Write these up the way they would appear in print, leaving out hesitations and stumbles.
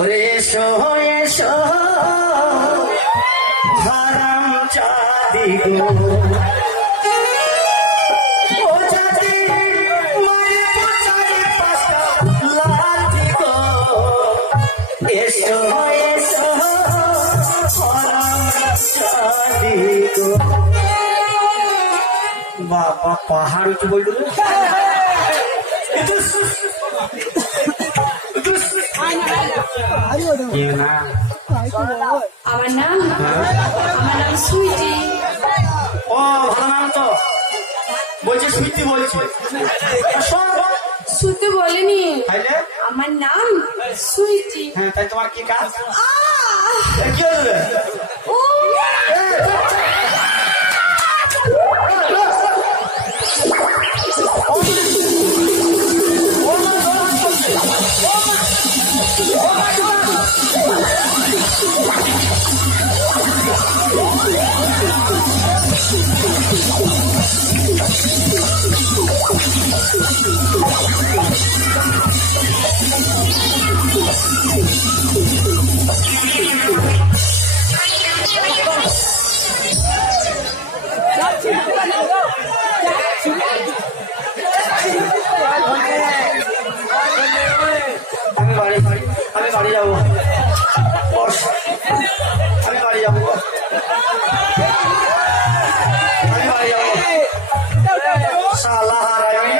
ওরে এসো এসো হারাম চাঁদি গো ও চাঁদি মায়ের চারি পাঁচটা লাঠি গো এসো এসো হারাম চাঁদি গো বাবা পাহাড় কি বলল আমার নাম সুইটি। ও ভালো নাম তো বলছি সুইটি বলছি শুতে বলিনি আমার নাম সুইটি। হ্যাঁ তাই তোমার কি কাজ কি হবে আমি বাড়ি যাবো আমি বাড়ি যাবো শালা হারামি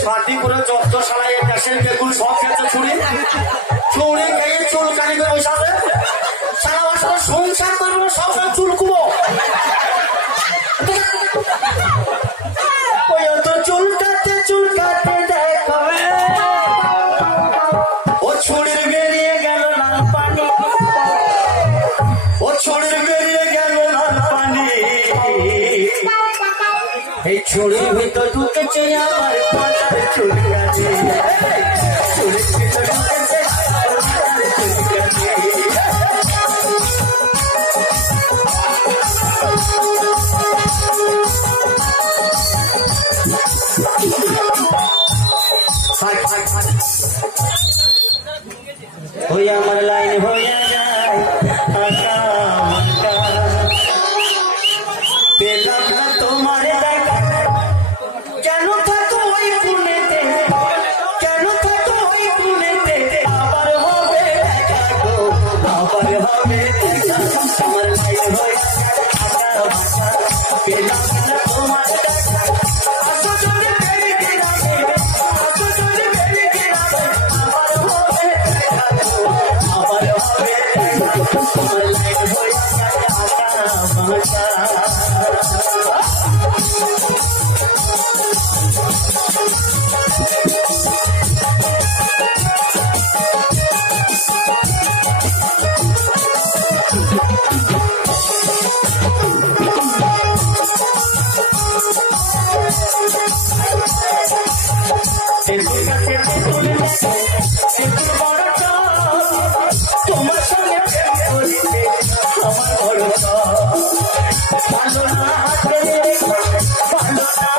শাদি করে যত শালাই দেশের বেগুন সব খেতে ছুড়ি ছুড়ি খেয়ে চুল কানি করে বসাবে সারা বছর সংসার করবো সব চুল কুবো ওই অত চুল কাটতে দেখাবে ও ছুড়ির বেরিয়ে গেল লাল পানি ও ছুড়ির বেরিয়ে গেল লাল পানি এই ছুরির ভিতর ঢুকেছে আমার পাতার চুলকানি ছুরির ভিতর ঢুকেছে ওই আমার লাইন হয়ে যায় পেলাম না তোমার দেখা কেন থাকো ওই পুনেতে কেন থাকো ওই পুনেতে আবার হবে দেখা গো আবার হবে আমার লাইন হয়ে পেলাম না তোমার দেখা আসো চলে বেবি কিরামে আসো চলে বেবি কিরামে আবার হবে দেখা গো আবার হবে আমার লাইন হয়ে তোমার সঙ্গে আমার বড় ভালো না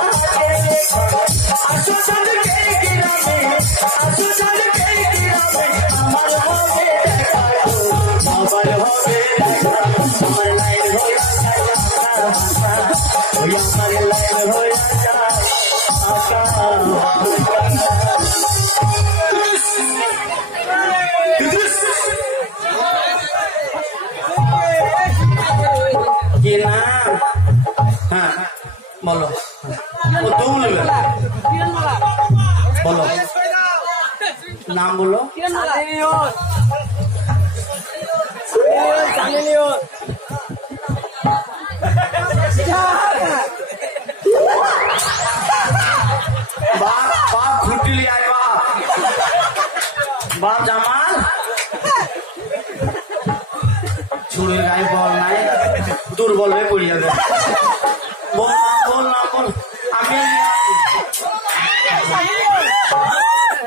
আসো চলে গ্রামে আসো চলে গ্রামে আমার হবে আবার হবে আমার লাইন হয়ে আমার লাইন হয়ে কি না হ্যাঁ বলো ও তুলবে বলো নাম বলো বাপ ঘুটলি আয় বাপ জামাল ছুড়ে গায়ে বল নাই দুর্বল হয়ে পড়ে যাবে বল না বল আমি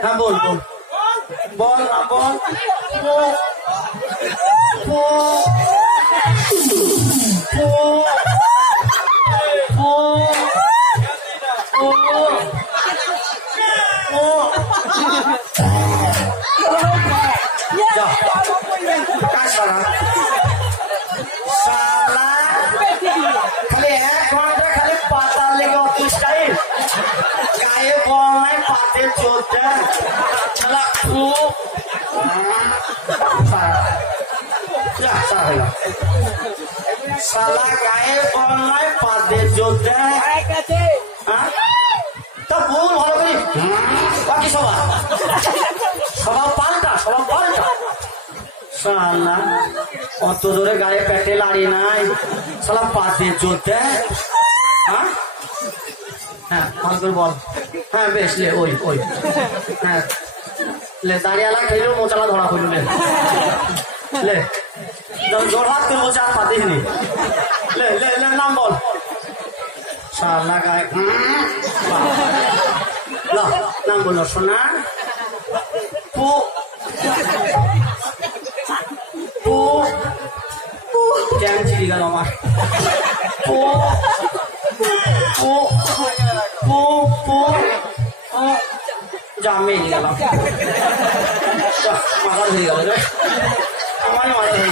হ্যাঁ বল বল বল না বল ও খালি 1 ঘন্টা খালি পাতার লেগে অফিস টাইম গায়ে বল নাই পাতে চলতে শালা গায়ে বল নাই পাতে চলতে তা ভুল ভালো করি বাকি সবাই পাল্টা শালা অত জোরে গায়ে পেটে লাড়ি নাই শালা পাতে চলতে হ্যাঁ ভালো করে বল হ্যাঁ বেশ লে ওই হ্যাঁ লে দাঁড়িয়ালা খেলেও মোচালা ধরা করল লে জোর হাত করে মোচা পাতে নি লে নাম বল শালা গায়ে নাম বললো সোনা জ্যাম চিড়ি গেল আমার জামে গেল মাথা ধরে গেল আমার মাথা ধরে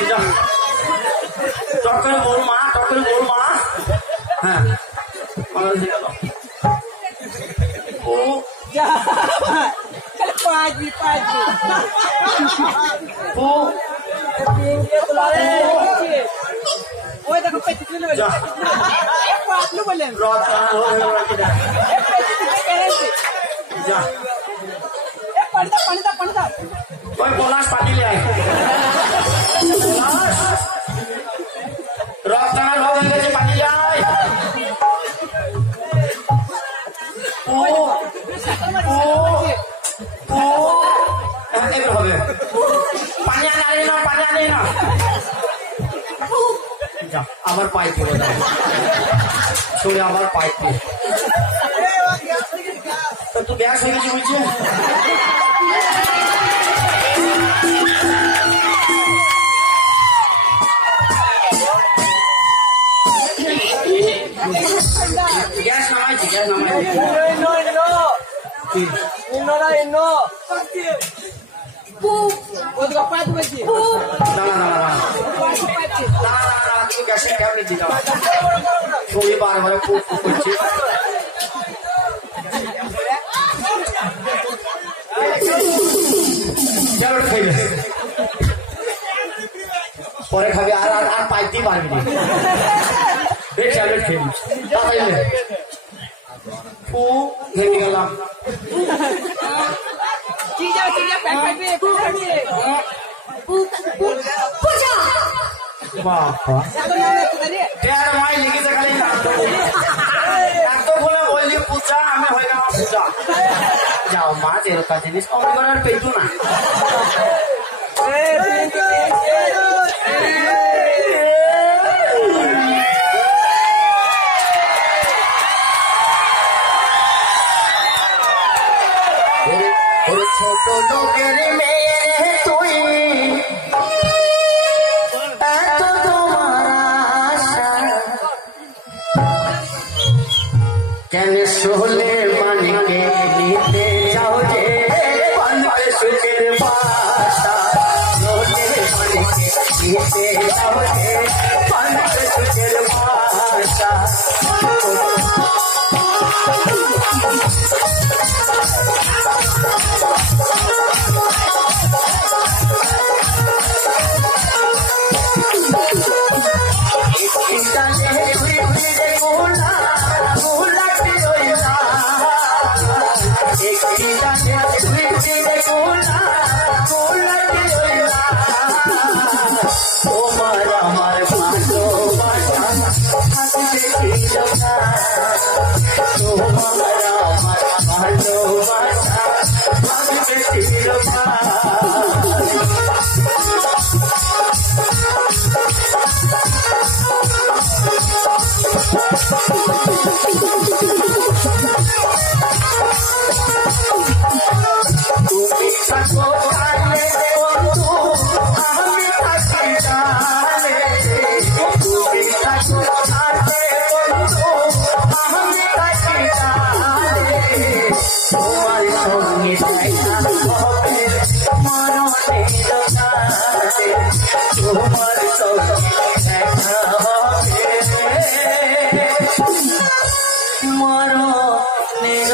গেল টকের বল মা হ্যাঁ মাথা ধরে গেল পলাশ পাতিলে রথ টানা লোক হয়ে গেছে পাতিলে হবে পানি আনে না আবার পাইপ ছড়ে আবার পাইপ তো গ্যাস হয়ে গেছে বলছে গ্যাস নামাইছি গ্যাসের ক্যাবিনেট দিলাম ছবি বারবার করছি পরে খাবি আর পাইপ দিয়ে পারবি না ট্যাবলেট খেয়ে ঘেটে গেলাম লিখেছে খালি এতক্ষণে বললি পূজা আমি হয়ে গেলাম পূজা যাও মা যেরকম জিনিস অমনি করে আর পেতু না ছোট লোকের মেয়ে তুই এত তোমার আশা কেন শোলে মানিকে নিতে যাও যে পান্তে সুখের বাসা শোলে মানিকে নিতে যাও যে পান্তে সুখের বাসা সঙ্গে দেখা হবে মরণের রাতে, তোমার সঙ্গে দেখা হবে মরণের